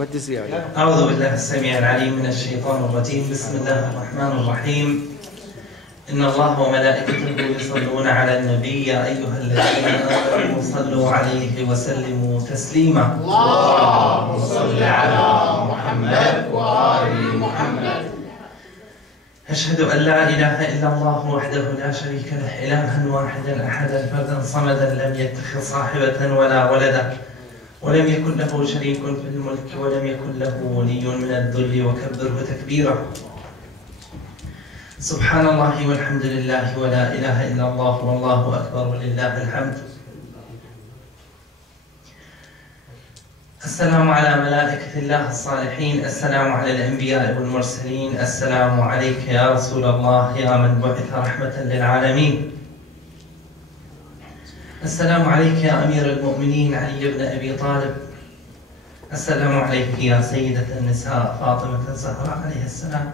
أعوذ بالله السميع العليم من الشيطان الرجيم. بسم الله الرحمن الرحيم. إن الله وملائكته يصلون على النبي يا أيها الذين آمنوا صلوا عليه وسلموا تسليما. اللهم صل على محمد وآل محمد. أشهد أن لا إله إلا الله وحده لا شريك له إلها واحدا أحدا فردا صمدا لم يتخذ صاحبة ولا ولدا ولم يكن له شريك في الملك ولم يكن له ولي من الذل وكبره تكبيرا. سبحان الله والحمد لله ولا إله إلا الله والله أكبر ولله الحمد. السلام على ملائكة الله الصالحين، السلام على الأنبياء والمرسلين، السلام عليك يا رسول الله يا من بعث رحمة للعالمين. السلام عليك يا أمير المؤمنين علي بن أبي طالب. السلام عليك يا سيدة النساء فاطمة الزهراء عليه السلام.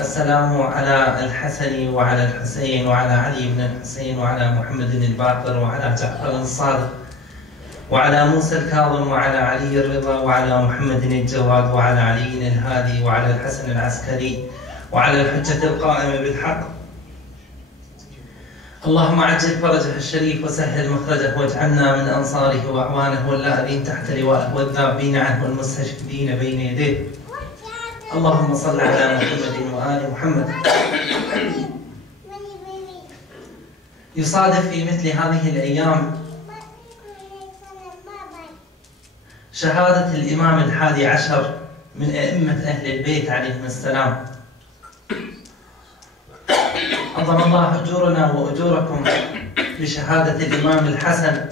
السلام على الحسن وعلى الحسين وعلى علي بن الحسين وعلى محمد الباقر وعلى جعفر الصادق وعلى موسى الكاظم وعلى علي الرضا وعلى محمد الجواد وعلى علي الهادي وعلى الحسن العسكري وعلى الحجة القائمة بالحق. اللهم عجل فرجه الشريف وسهل مخرجه واجعلنا من أنصاره وأعوانه واللاذين تحت لوائه والذابين عنه والمستشهدين بين يديه. اللهم صل على محمد وآل محمد. يصادف في مثل هذه الأيام شهادة الإمام الحادي عشر من أئمة أهل البيت عليهم السلام. عظم الله أجورنا وأجوركم بشهادة الإمام الحسن،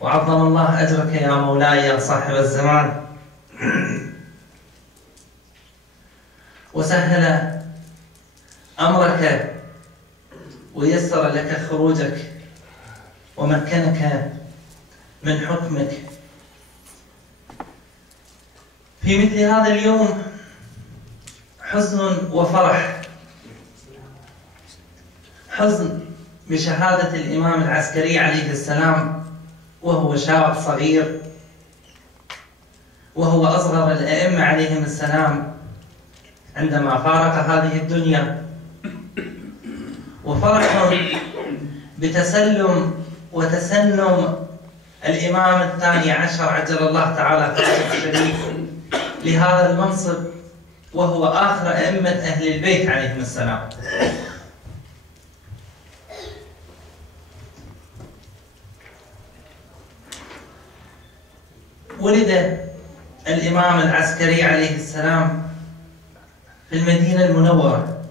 وعظم الله أجرك يا مولاي يا صاحب الزمان، وسهل أمرك ويسر لك خروجك ومكنك من حكمك في مثل هذا اليوم. حزن وفرح. حزن بشهادة الإمام العسكري عليه السلام وهو شاب صغير وهو أصغر الأئمة عليهم السلام عندما فارق هذه الدنيا. وفرح بتسلم وتسنم الإمام الثاني عشر عجل الله تعالى فرجه الشريف لهذا المنصب، وهو آخر أئمة أهل البيت عليهم السلام. ولد الإمام العسكري عليه السلام في المدينة المنورة،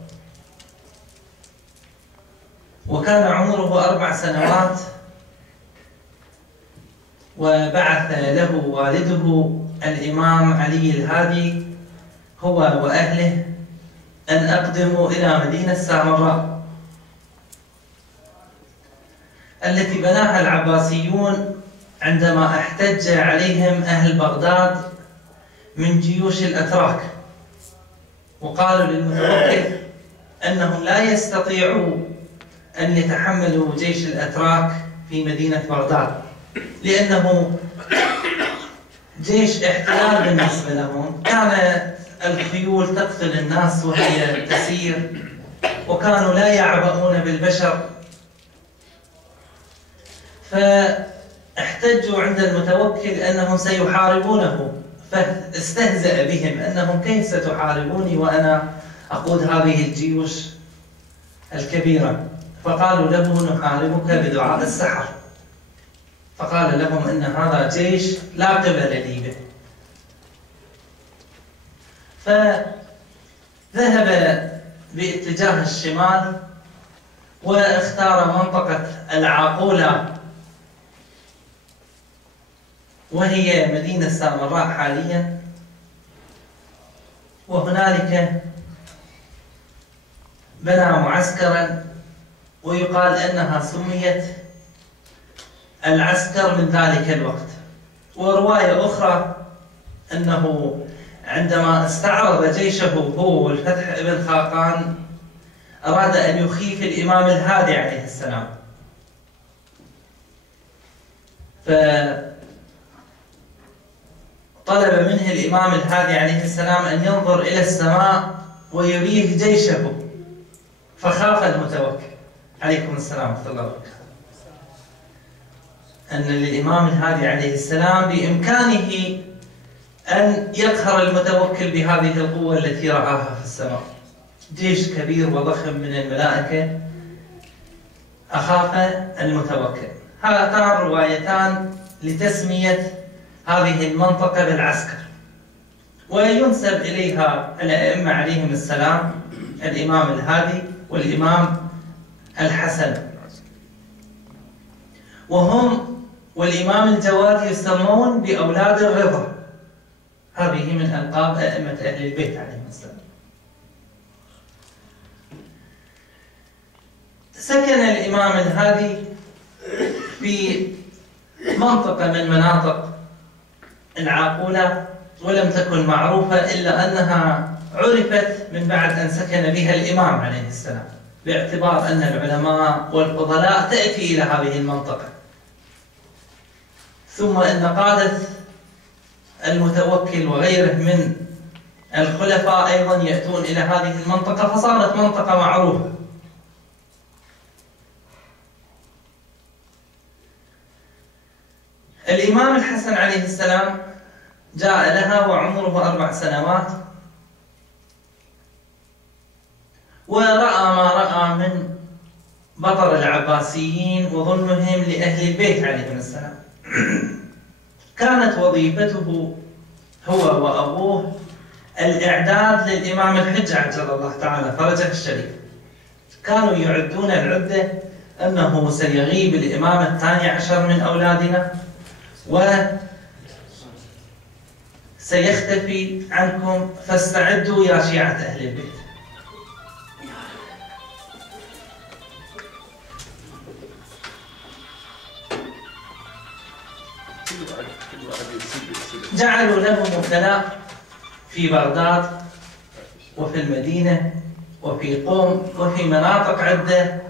وكان عمره 4 سنوات، وبعث له والده الإمام علي الهادي هو وأهله أن أقدموا إلى مدينة سامراء التي بناها العباسيون عندما احتج عليهم أهل بغداد من جيوش الأتراك، وقالوا للمتوكل أنهم لا يستطيعوا أن يتحملوا جيش الأتراك في مدينة بغداد، لأنه جيش احتلال بالنسبة لهم. كانت الخيول تقتل الناس وهي تسير، وكانوا لا يعبؤون بالبشر، فاحتجوا عند المتوكل أنهم سيحاربونه، فاستهزأ بهم أنهم كيف ستحاربوني وأنا أقود هذه الجيوش الكبيرة؟ فقالوا له نحاربك بدعاء السحر. فقال لهم إن هذا جيش لا قبل لي به. فذهب باتجاه الشمال واختار منطقة العاقولة، وهي مدينة سامراء حاليا، وهنالك بنى معسكرا، ويقال أنها سميت العسكر من ذلك الوقت. ورواية أخرى أنه عندما استعرض جيشه هو والفتح ابن خاقان أراد أن يخيف الإمام الهادي عليه السلام، طلب منه الإمام الهادي عليه السلام أن ينظر إلى السماء ويريه جيشه، فخاف المتوكل. عليكم السلام ورحمة الله وبركاته. أن للإمام الهادي عليه السلام بإمكانه أن يقهر المتوكل بهذه القوة التي رآها في السماء، جيش كبير وضخم من الملائكة، أخاف المتوكل. هاتان روايتان لتسمية هذه المنطقة بالعسكر، وينسب إليها الأئمة عليهم السلام، الإمام الهادي والإمام الحسن، وهم والإمام الجواد يسمون بأولاد الرضا. هذه من ألقاب أئمة أهل البيت عليهم السلام. سكن الإمام الهادي في منطقة من مناطق العاقولة، ولم تكن معروفة إلا أنها عرفت من بعد أن سكن بها الإمام عليه السلام، باعتبار أن العلماء والفضلاء تأتي إلى هذه المنطقة، ثم أن قادة المتوكل وغيره من الخلفاء أيضا يأتون إلى هذه المنطقة، فصارت منطقة معروفة. الإمام الحسن عليه السلام جاء لها وعمره 4 سنوات، ورأى ما رأى من بطر العباسيين وظلمهم لأهل البيت عليهم السلام. كانت وظيفته هو وأبوه الإعداد للإمام الحجة عجل الله تعالى فرجه الشريف. كانوا يعدون العدة أنه سيغيب الإمام الثاني عشر من أولادنا وسيختفي عنكم، فاستعدوا يا شيعة أهل البيت. جعلوا له وكلاء في بغداد وفي المدينة وفي قم وفي مناطق عدة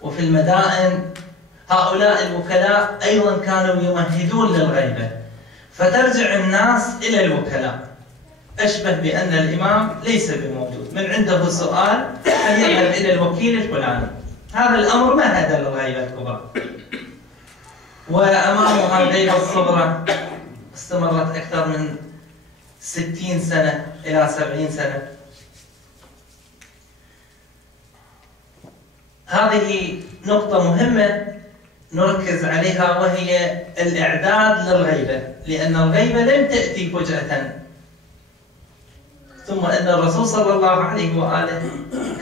وفي المدائن. هؤلاء الوكلاء أيضا كانوا يمهدون للغيبة، فترجع الناس إلى الوكلاء، أشبه بأن الإمام ليس بموجود، من عنده سؤال فليذهب إلى الوكيل الفلاني. هذا الأمر مهد للغيبة الكبرى. وأمامها الغيبة الصغرى استمرت أكثر من 60 سنة إلى 70 سنة. هذه نقطة مهمة نركز عليها، وهي الإعداد للغيبة، لأن الغيبة لم تأتي فجأة، ثم أن الرسول صلى الله عليه وآله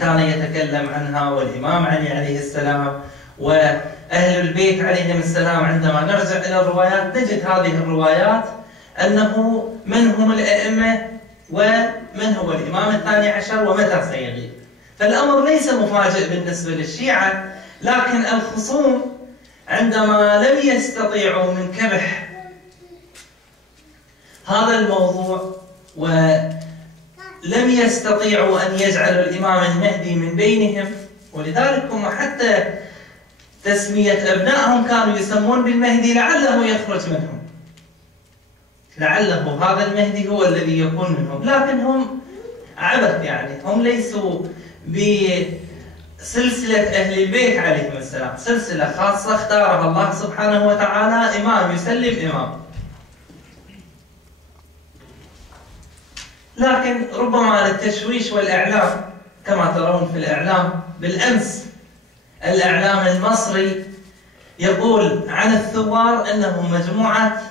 كان يتكلم عنها، والإمام علي عليه السلام وأهل البيت عليهم السلام. عندما نرجع إلى الروايات نجد هذه الروايات أنه من هم الأئمة ومن هو الإمام الثاني عشر ومتى سيغيب. فالأمر ليس مفاجئ بالنسبة للشيعة، لكن الخصوم عندما لم يستطيعوا من كبح هذا الموضوع ولم يستطيعوا أن يجعلوا الإمام المهدي من بينهم، ولذلك هم حتى تسمية أبنائهم كانوا يسمون بالمهدي لعله يخرج منهم، لعله هذا المهدي هو الذي يكون منهم. لكن هم عبث، يعني هم ليسوا بسلسلة أهل البيت عليهم السلام، سلسلة خاصة اختارها الله سبحانه وتعالى، إمام يسلم إمام. لكن ربما للتشويش والإعلام، كما ترون في الإعلام بالأمس الإعلام المصري يقول عن الثوار أنهم مجموعة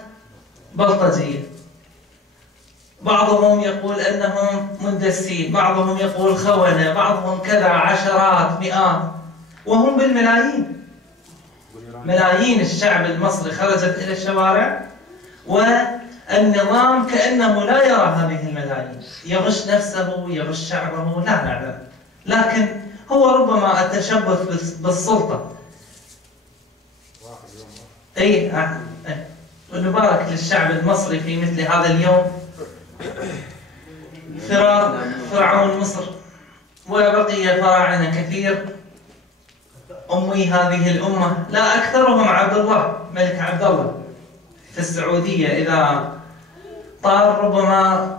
بلطجية، بعضهم يقول أنهم مندسين، بعضهم يقول خونة، بعضهم كذا، عشرات مئات، وهم بالملايين. ملايين الشعب المصري خرجت إلى الشوارع، والنظام كأنه لا يرى هذه الملايين، يغش نفسه يغش شعبه، لا نعلم. لكن هو ربما التشبث بالسلطة. أي ونبارك للشعب المصري في مثل هذا اليوم، فرار فرعون مصر وبقي فراعنة كثير، أمي هذه الأمة لا أكثرهم عبد الله ملك عبد الله في السعودية. إذا طار ربما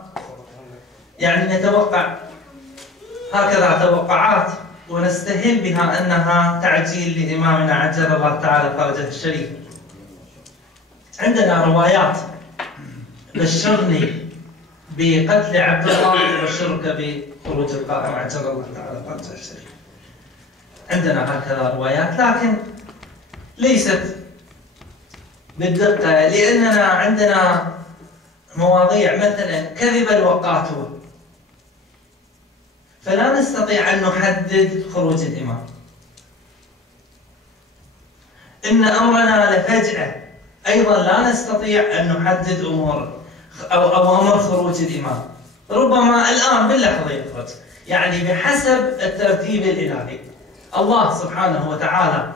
يعني نتوقع هكذا توقعات ونستهل بها أنها تعجيل لإمامنا عجل الله تعالى فرجه الشريف. عندنا روايات: بشرني بقتل عبد الله وبشرك بخروج القائم عجل الله تعالى فرجه الشريف. عندنا هكذا روايات، لكن ليست بالدقة، لأننا عندنا مواضيع مثلا كذب الوقاتون، فلا نستطيع أن نحدد خروج الإمام. إن أمرنا لفجأة، أيضا لا نستطيع أن نحدد أمور أو أمر خروج الإمام. ربما الآن باللحظة يخرج، يعني بحسب الترتيب الإلهي. الله سبحانه وتعالى